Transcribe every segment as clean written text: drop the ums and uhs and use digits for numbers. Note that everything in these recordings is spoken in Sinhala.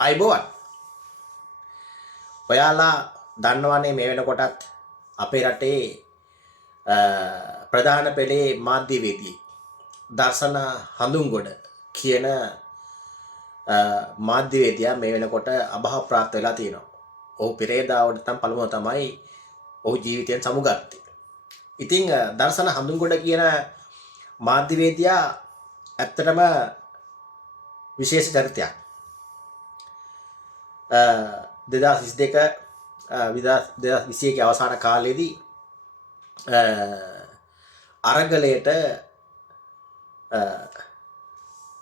අයිබෝවන් ඔයාලා දන්නවනේ මේ වෙනකොටත් අපේ රටේ ප්‍රධාන පෙළේ මාධ්‍යවේදී දර්ශන හඳුන්ගොඩ කියන මාධ්‍යවේදියා මේ වෙනකොට අභාවප්‍රාප්ත වෙලා තියෙනවා. ඔහු පෙරේදාවට තම පළමුව තමයි ඔහු ජීවිතයෙන් සමුගත්තේ. ඉතින් දර්ශන හඳුන්ගොඩ කියන මාධ්‍යවේදියා ඇත්තටම විශේෂ චරිතයක්. 2022 අවසාන කාලයේදී අරගලයට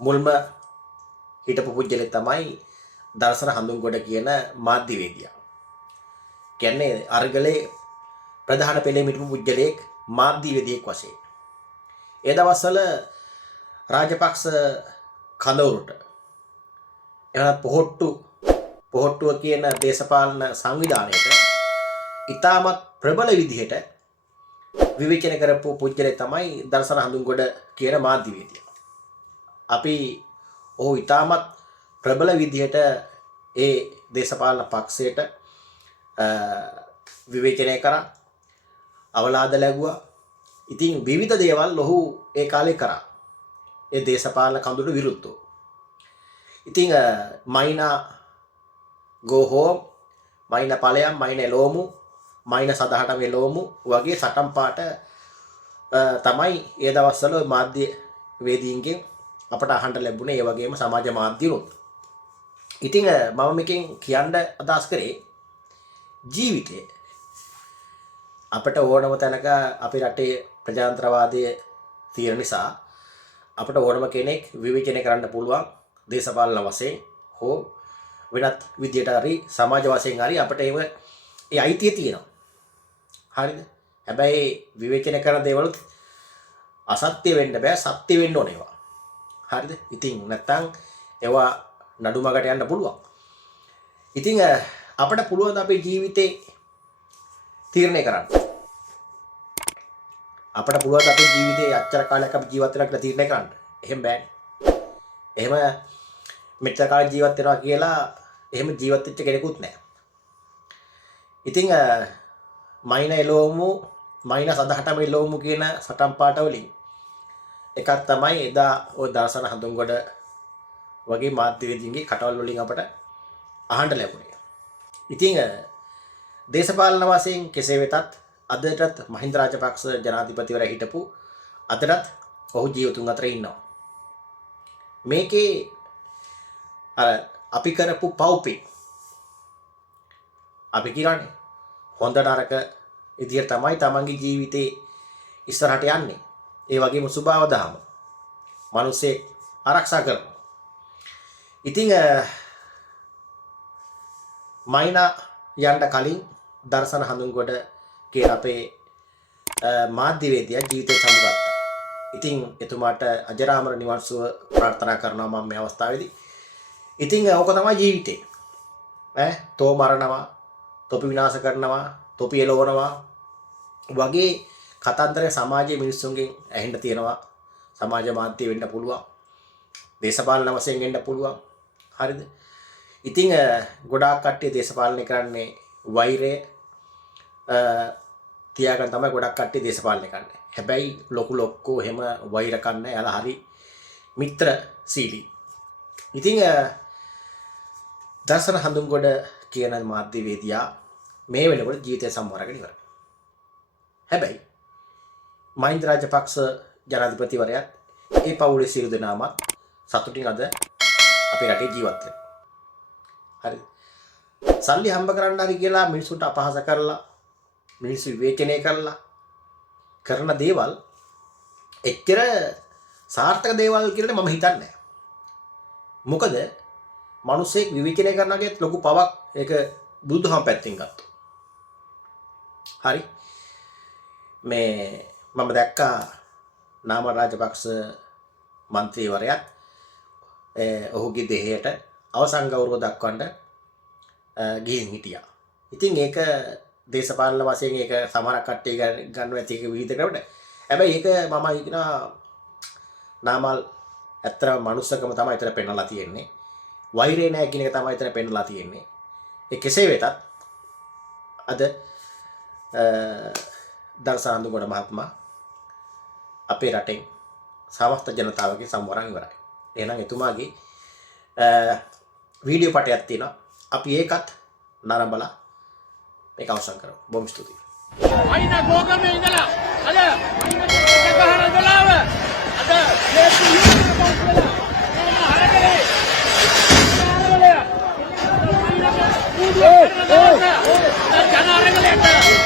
මුල්ම හිටපු පුජ්‍යලෙක් තමයි දර්ශන හඳුන්ගොඩ කියන මාධ්‍යවේදියා. කියන්නේ අරගලේ ප්‍රධාන පෙළේ හිටපු පුජ්‍යලෙක් මාධ්‍යවේදියෙක් වශයෙන්. ඒ දවස්වල රාජපක්ෂ කඳවුරට එනවා පොහොට්ටුව කියන දේශපාලන සංවිධානයට ඉතාමත් ප්‍රබල විදිහට විවේචනය කරපු පුජ්‍යලෙක් තමයි දර්ශන හඳුන්ගොඩ කියන මාධ්‍යවේදියා. අපි ඔහු ඉතාමත් ප්‍රබල විදිහට ඒ දේශපාලන පක්ෂයට විවේචනය කරා, අවලාද ලැබුවා. ඉතින් විවිධ දේවල් ඔහු ඒ කාලේ කරා. ඒ දේශපාලන කඳුළු විරුද්ධව. ඉතින් මයිනා go home, මයිනා ඵලයන්, මයිනා එළෝමු, මයිනා සදහටම එළෝමු වගේ සටන් පාට තමයි ඒ දවස්වල මාධ්‍ය වේදීන්ගෙන් අපට අහන්න ලැබුණේ. ඒ වගේම සමාජ මාධ්‍යවලුත්. ඉතින් මම මේකෙන් කියන්න අදහස් කරේ ජීවිතේ අපට ඕනම තැනක අපේ රටේ ප්‍රජාතන්ත්‍රවාදයේ තියෙන නිසා අපට ඕනම කෙනෙක් විවේචනය කරන්න පුළුවන්. දේශපාලන වශයෙන් හෝ වෙනත් විදියට හරි සමාජ වශයෙන් හරි අපට ඒ අයිතිය තියෙනවා. හරිද? හැබැයි විවේචනය කරන දේවලුත් අසත්‍ය වෙන්න බෑ, සත්‍ය වෙන්න ඕනේ ඒවා. හරිද? ඉතින් නැත්තම් ඒවා නඩු මගට යන්න පුළුවන්. ඉතින් අපට පුළුවන් අපේ ජීවිතේ තීරණය කරන්න. අපට පුළුවන් අපේ ජීවිතේ අච්චර කාලයක් අපි ජීවත් වෙලා කියලා තීරණය කරන්න. එහෙම බෑනේ. එහෙම මෙච්චර කාලයක් ජීවත් වෙනවා කියලා එහෙම ජීවත් වෙච්ච කෙනෙකුත් නැහැ. ඉතින් මයිනා එළෝමු, මයිනා සදහටම එළෝමු කියන සටන් පාඨ වලින් එකක් තමයි එදා ඔය දර්ශන හඳුන්ගොඩ වගේ මාධ්‍යවේදීන්ගේ කටවල් වලින් අපට අහන්න ලැබුණේ. ඉතින් දේශපාලන වශයෙන් කෙසේ වෙතත් අදටත් මහින්ද රාජපක්ෂ ජනාධිපතිවරයා හිටපු අදටත් ඔහු ජීවතුන් අතර ඉන්නවා. මේකේ අපි කරපු පව්පේ අපි කියන්නේ හොඳ නරක විදියට තමයි තමන්ගේ ජීවිතේ ඉස්සරහට යන්නේ. ඒ වගේම සුභාව දහම මිනිස්සේ ආරක්ෂා කරනවා. ඉතින් මයිනා යන්න කලින් දර්ශන හඳුන්ගොඩ කියන අපේ මාධ්‍යවේදියා ජීවිතේ සමුගත්තා. ඉතින් එතුමාට අජරාමර නිවන් සුව ප්‍රාර්ථනා කරනවා මම මේ අවස්ථාවේදී. ඉතින් ඕක තමයි ජීවිතේ. තෝ මරනවා, තොපි විනාශ කරනවා, තොපි එලවනවා වගේ කතන්දර සමාජයේ මිනිස්සුන්ගෙන් ඇහෙන්න තියෙනවා. සමාජ මාධ්‍ය වෙන්න පුළුවන්. දේශපාලන වශයෙන් වෙන්න පුළුවන්. හරිද? ඉතින් ගොඩාක් කට්ටිය දේශපාලනය කරන්නේ වෛරය තියාගෙන තමයි ගොඩක් කට්ටිය දේශපාලනය කරන්නේ. හැබැයි ලොකු එහෙම වෛර කරන්න යාලා හරි මිත්‍රශීලී. ඉතින් දර්ශන හඳුන්ගොඩ කියන මාධ්‍යවේදියා මේ වෙනකොට ජීවිතය සම්වරගෙන ඉවරයි. හැබැයි මහින්ද රාජපක්ෂ ජනාධිපතිවරයාත් ඒ පවුලේ සියලු දෙනාමත් සතුටින් අද අපේ රටේ ජීවත් වෙනවා. හරිද? සල්ලි හම්බ කරන්න හරි කියලා මිනිසුන්ට අපහාස කරලා, මිනිස්සු විවේචනය කරලා කරන දේවල් එච්චර සාර්ථක දේවල් කියලා මම හිතන්නේ නැහැ. මොකද මිනිස්සෙක් විවේචනය කරනගෙත් ලොකු පවක් ඒක බුදුදහම පැත්තෙන් ගත්තා. හරි? මේ මම දැක්කා නාම රාජපක්ෂ මන්ත්‍රීවරයාත් ඔහුගේ දෙහයට අවසන් ගෞරව දක්වන්න ගිහින් හිටියා. ඉතින් ඒක දේශපාලන වශයෙන් ඒක සමහර කට්ටිය ගන්නවා ඇති ඒක විවිධ ක්‍රමවල. හැබැයි ඒක මම හිතනවා නාමල් ඇත්තටම මනුස්සකම තමයි ඒතර පෙන්නලා තියෙන්නේ. වෛරය නැහැ කියන එක තමයි එතන පෙන්නලා තියෙන්නේ. ඒ කෙසේ වෙතත් අද දර්ශාන්දුගොඩ මහත්මයා අපේ රටෙන් සමස්ත ජනතාවගේ සම්වරන් ඉවරයි. එහෙනම් එතුමාගේ වීඩියෝ පටයක් තියෙනවා. අපි ඒකත් නරඹලා මේක අවසන් කරමු. බොහොම ස්තුතියි. අයින ගෝගමේ ඉඳලා අද ගහන දලාව අද ලේසි යුනියන් පොස්ටල මම හරකලේ ජනාරගලයට